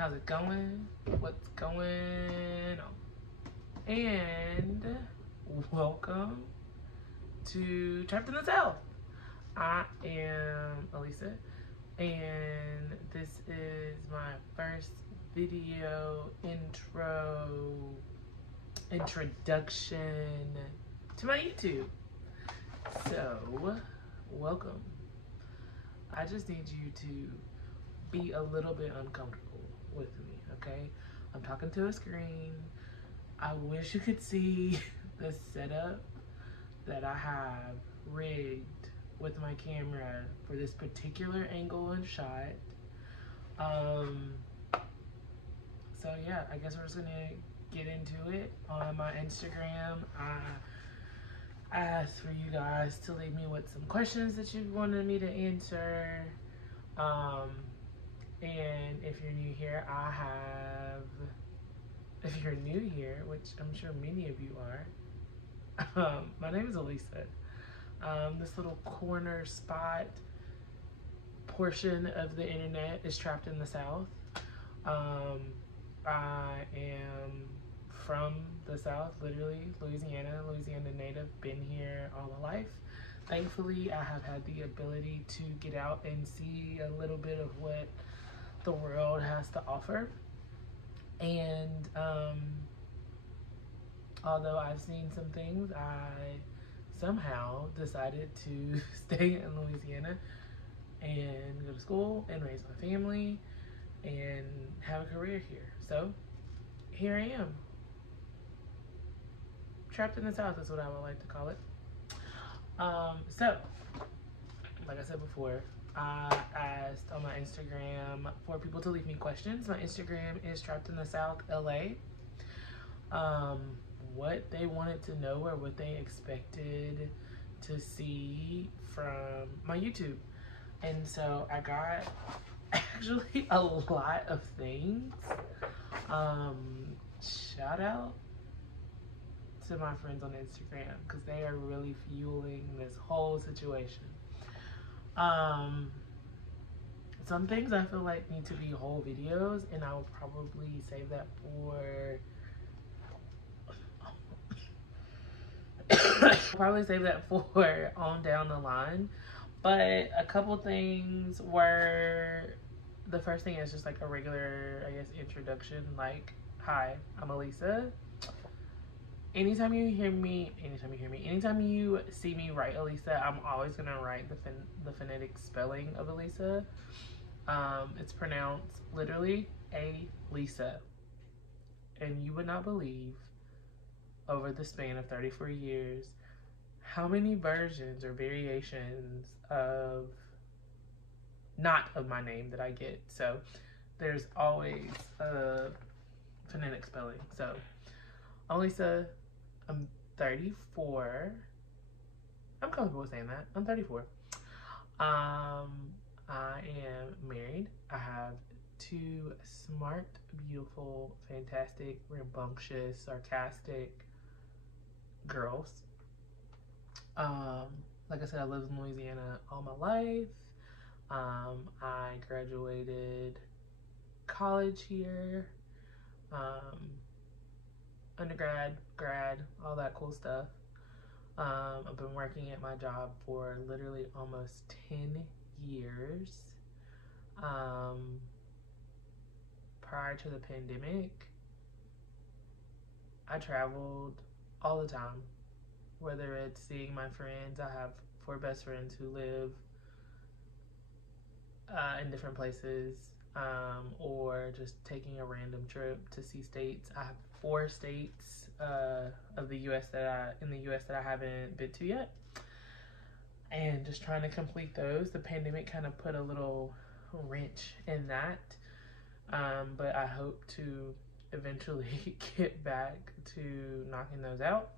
How's it going? What's going on? And welcome to Trapped in the South. I am Alisa, and this is my first video introduction to my YouTube. So, welcome. I just need you to be a little bit uncomfortable with me, okay? I'm talking to a screen. I wish you could see the setup that I have rigged with my camera for this particular angle and shot. So yeah, I guess we're just gonna get into it. On my Instagram, I asked for you guys to leave me with some questions that you wanted me to answer. And if you're new here, if you're new here, which I'm sure many of you are, my name is Alisa. This little corner spot portion of the internet is Trapped in the South. I am from the South, literally, Louisiana native, been here all my life. Thankfully, I have had the ability to get out and see a little bit of what the world has to offer. And although I've seen some things, I somehow decided to stay in Louisiana and go to school and raise my family and have a career here. So here I am. Trapped in the South is what I would like to call it. So, like I said before, I asked on my Instagram for people to leave me questions. My Instagram is Trapped in the South LA. What they wanted to know or what they expected to see from my YouTube. And so I got actually a lot of things. Shout out to my friends on Instagram because they are really fueling this whole situation. Some things I feel like need to be whole videos, and I'll probably save that for on down the line. But a couple things were, the first thing is just like a regular, I guess, introduction, like, hi, I'm Alisa. Anytime you see me write Alisa, I'm always gonna write the phonetic spelling of Alisa. It's pronounced literally A-Lisa. And you would not believe, over the span of 34 years, how many versions or variations of, not of my name, that I get. So there's always a phonetic spelling. So Alisa, I'm 34. I'm comfortable with saying that. I'm 34. I am married. I have two smart, beautiful, fantastic, rambunctious, sarcastic girls. Like I said, I lived in Louisiana all my life. I graduated college here. Undergrad, grad, all that cool stuff. I've been working at my job for literally almost 10 years. Prior to the pandemic, I traveled all the time, whether it's seeing my friends. I have 4 best friends who live in different places, or just taking a random trip to see states. I have 4 states of the U.S. that I haven't been to yet, and just trying to complete those. The pandemic kind of put a little wrench in that, but I hope to eventually get back to knocking those out.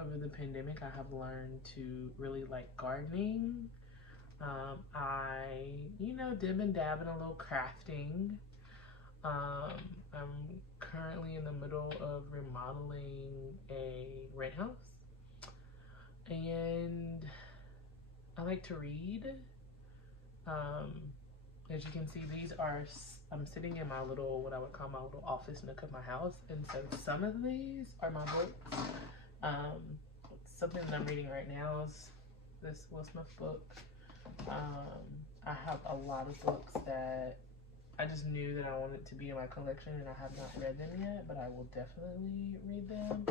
Over the pandemic, I have learned to really like gardening. I, dib and dab in a little crafting. I'm currently in the middle of remodeling a rent house, and I like to read. As you can see, these are, I'm sitting in my little, what I would call my little office nook of my house. And so some of these are my books. Something that I'm reading right now is this Will Smith book. I have a lot of books that I just knew that I wanted to be in my collection, and I have not read them yet, but I will definitely read them.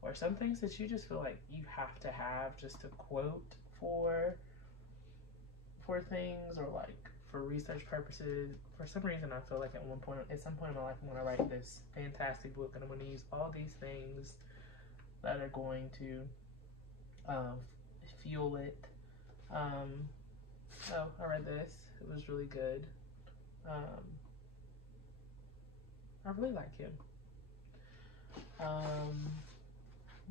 Or some things that you just feel like you have to have just to quote for things, or like for research purposes. For some reason, I feel like at some point in my life, I'm gonna write this fantastic book, and I'm gonna use all these things that are going to fuel it. So I read this. It was really good. I really like him.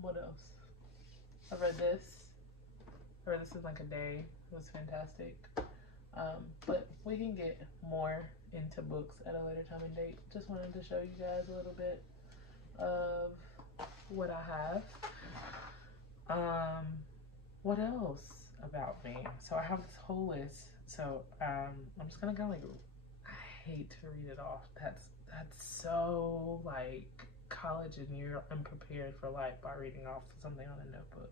What else? I read this in like a day. It was fantastic. But we can get more into books at a later time and date. Just wanted to show you guys a little bit of what I have. What else about me? So I have this whole list. So I'm just gonna kind of like, I hate to read it off. That's so like college, and you're unprepared for life by reading off something on a notebook.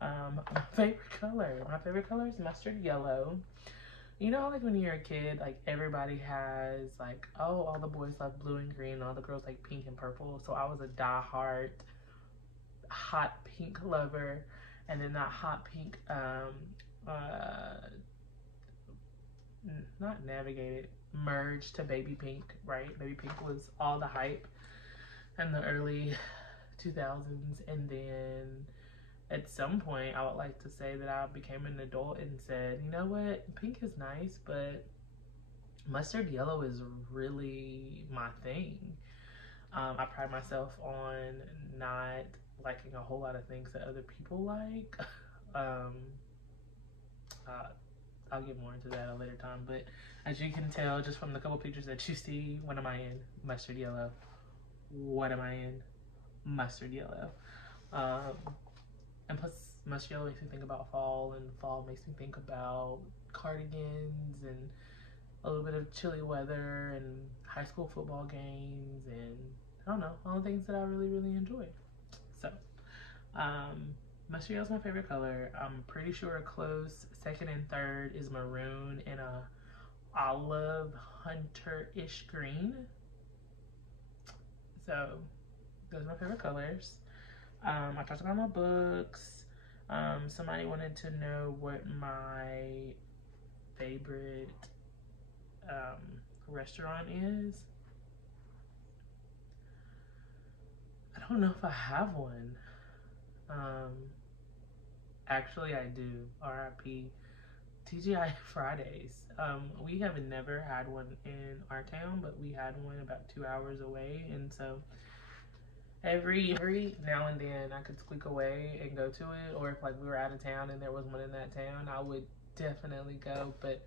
My favorite color is mustard yellow. You know, like when you're a kid, like everybody has like, oh, all the boys love blue and green, and all the girls like pink and purple. So I was a diehard hot pink lover, and then that hot pink, not navigated, merged to baby pink, right? Baby pink was all the hype in the early 2000s, and then at some point I would like to say that I became an adult and said, you know what, pink is nice, but mustard yellow is really my thing. I pride myself on not liking a whole lot of things that other people like. I'll get more into that at a later time, but as you can tell just from the couple pictures that you see, what am I in? Mustard yellow. What am I in? Mustard yellow. And plus, mustard yellow makes me think about fall, and fall makes me think about cardigans and a little bit of chilly weather and high school football games, and I don't know, all the things that I really, really enjoy. So, mustard yellow is my favorite color. I'm pretty sure a close second and third is maroon and a olive hunter-ish green. So, those are my favorite colors. I talked about my books. Somebody wanted to know what my favorite restaurant is. I don't know if I have one. Actually, I do. R.I.P. TGI Fridays. We have never had one in our town, but we had one about 2 hours away, and so every now and then I could squeak away and go to it, or if like we were out of town and there was one in that town, I would definitely go. But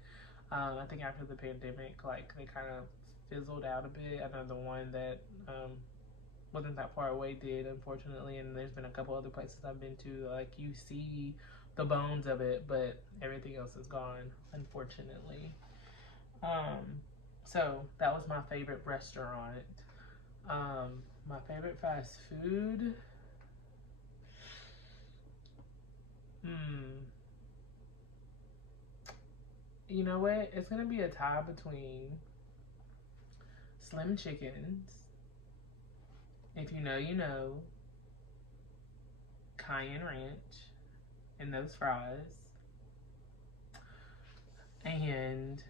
I think after the pandemic, like they kind of fizzled out a bit. I know the one that wasn't that far away did, unfortunately, and there's been a couple other places I've been to, like you see the bones of it, but everything else is gone, unfortunately. So that was my favorite restaurant. My favorite fast food, you know what? It's gonna be a tie between Slim Chickens, if you know, you know, Cayenne Ranch, and those fries, and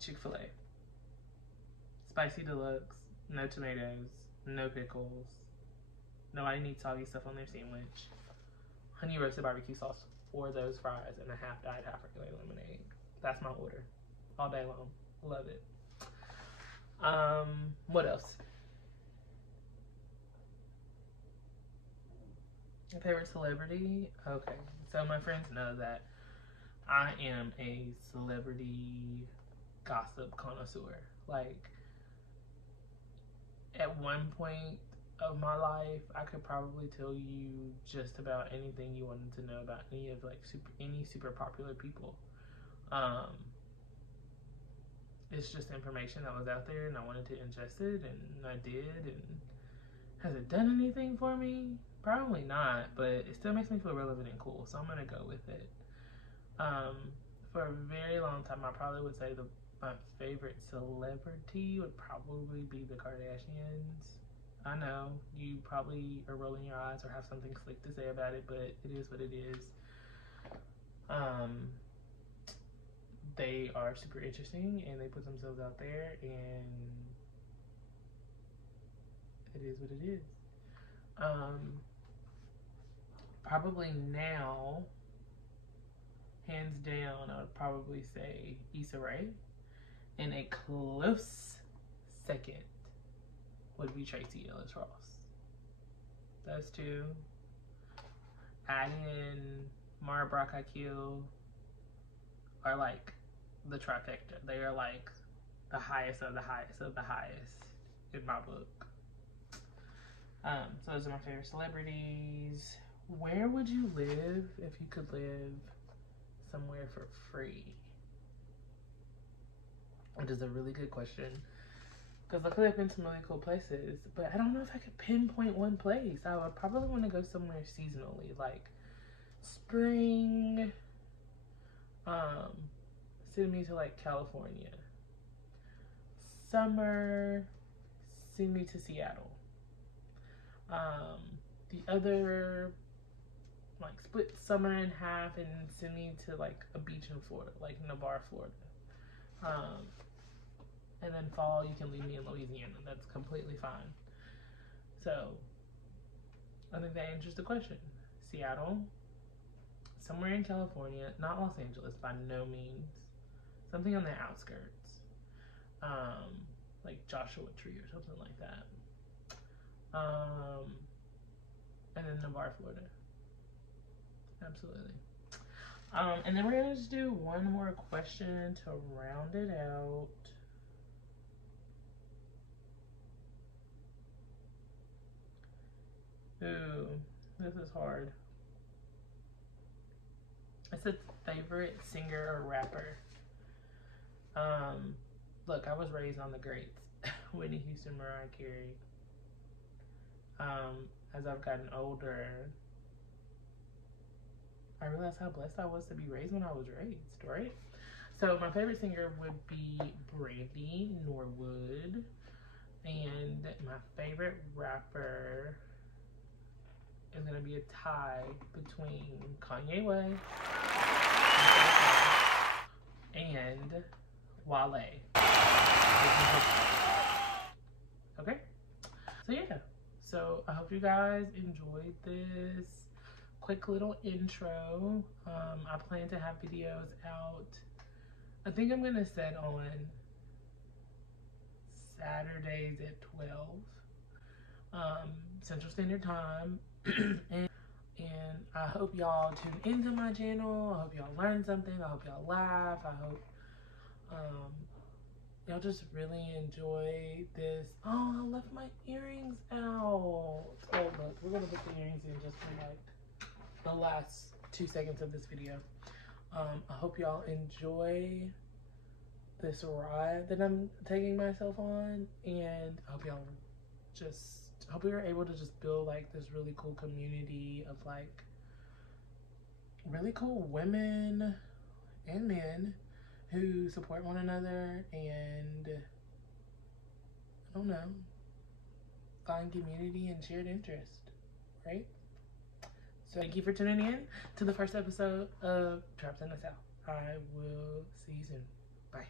Chick-fil-A. Spicy deluxe, no tomatoes, no pickles. Nobody needs soggy stuff on their sandwich. Honey roasted barbecue sauce for those fries, and a half diet, half regular lemonade. That's my order. All day long. Love it. What else? My favorite celebrity? Okay. So my friends know that I am a celebrity gossip connoisseur. Like, at one point of my life, I could probably tell you just about anything you wanted to know about any of like any super popular people. it's just information that was out there and I wanted to ingest it, and I did. And has it done anything for me? Probably not, but it still makes me feel relevant and cool, so I'm gonna go with it. For a very long time, I probably would say my favorite celebrity would probably be the Kardashians. I know you probably are rolling your eyes or have something slick to say about it, but it is what it is. They are super interesting and they put themselves out there, and it is what it is. Probably now, hands down, I would probably say Issa Rae, and a close second would be Tracee Ellis Ross. Those two. Add in Mara Brock IQ are like the trifecta. They are like the highest of the highest of the highest in my book. So those are my favorite celebrities. Where would you live if you could live somewhere for free? Which is a really good question. Because luckily I've been to some really cool places, but I don't know if I could pinpoint one place. I would probably want to go somewhere seasonally, like spring, send me to like California. Summer, send me to Seattle. The other, like split summer in half and send me to like a beach in Florida, like Navarre, Florida. And then fall, you can leave me in Louisiana. That's completely fine. So, I think that answers the question. Seattle, somewhere in California, not Los Angeles by no means. Something on the outskirts. Like Joshua Tree or something like that. And then Navarre, Florida. Absolutely. And then we're gonna just do one more question to round it out. Ooh, this is hard. It's a favorite singer or rapper. Look, I was raised on the greats. Whitney Houston, Mariah Carey. As I've gotten older, I realized how blessed I was to be raised when I was raised, right? So my favorite singer would be Brandy Norwood. And my favorite rapper is going to be a tie between Kanye West and Wale. Okay? So yeah. So I hope you guys enjoyed this quick little intro. I plan to have videos out. I think I'm going to set on Saturdays at 12 Central Standard Time. and I hope y'all tune into my channel. I hope y'all learn something. I hope y'all laugh. I hope y'all just really enjoy this. Oh, I left my earrings out. Oh, look, we're gonna put the earrings in just for like the last 2 seconds of this video. I hope y'all enjoy this ride that I'm taking myself on, and I hope y'all hope we were able to just build like this really cool community of like really cool women and men who support one another and, I don't know, find community and shared interest, right? So thank you for tuning in to the first episode of Trapped in the South. I will see you soon. Bye.